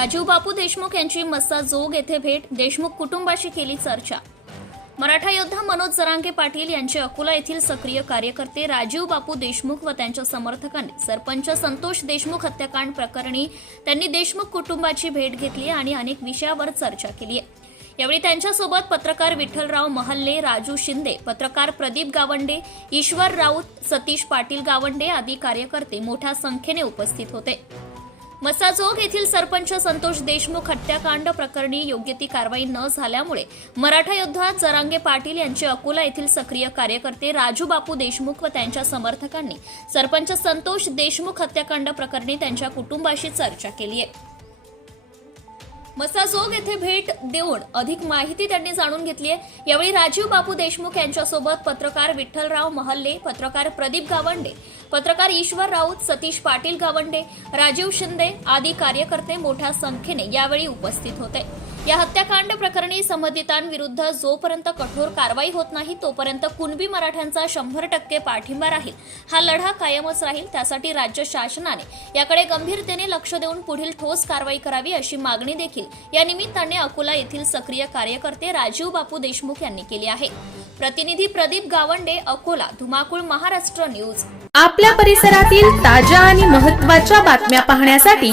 राजीव बापू देशमुख यांची मस्सा जोग येथे भेट देशमुख कुटुंबाशी केली चर्चा. मराठा योद्धा मनोज जरांगे पाटील यांचे अकोला येथील सक्रिय कार्यकर्ते राजीव बापू देशमुख व त्यांच्या समर्थकांनी सरपंच संतोष देशमुख हत्याकांड प्रकरणी त्यांनी देशमुख कुटुंबाची भेट घेतली आणि अनेक विषयावर चर्चा केली आहे. यावेळी त्यांच्यासोबत पत्रकार विठ्ठलराव महल्ले राजू शिंदे पत्रकार प्रदीप गावंडे ईश्वर राऊत सतीश पाटील गावंडे आदी कार्यकर्ते मोठ्या संख्येने उपस्थित होते. मसाजोग येथील सरपंच संतोष देशमुख हत्याकांड प्रकरणी योग्य ती कारवाई न झाल्यामुळे मराठा युद्धात जरांगे पाटील यांचे अकोला येथील सक्रिय कार्यकर्ते राजू बापू देशमुख व त्यांच्या समर्थकांनी सरपंच संतोष देशमुख हत्याकांड प्रकरणी त्यांच्या कुटुंबाशी चर्चा केली आहे. मसाजोग येथे भेट देऊन अधिक माहिती त्यांनी जाणून घेतली आहे. यावेळी राजीव बापू देशमुख यांच्यासोबत पत्रकार विठ्ठलराव महल्ले पत्रकार प्रदीप गावंडे पत्रकार ईश्वर राऊत सतीश पाटील गावंडे राजीव शिंदे आदी कार्यकर्ते मोठ्या संख्येने यावेळी उपस्थित होते. या हत्याकांड प्रकरणी संबंधितांविरुद्ध जोपर्यंत कठोर कारवाई होत नाही तोपर्यंत कुणबी मराठ्यांचा शंभर टक्के पाठिंबा राहील. हा लढा कायमच राहील त्यासाठी राज्य शासनाने याकडे गंभीरतेने लक्ष देऊन पुढील ठोस कारवाई करावी अशी मागणी देखील या निमित्ताने अकोला येथील सक्रिय कार्यकर्ते राजीव बापू देशमुख यांनी केली आहे. प्रतिनिधी प्रदीप गावंडे अकोला धुमाकूळ महाराष्ट्र न्यूज. आपल्या परिसरातील ताज्या आणि महत्त्वाच्या बातम्या पाहण्यासाठी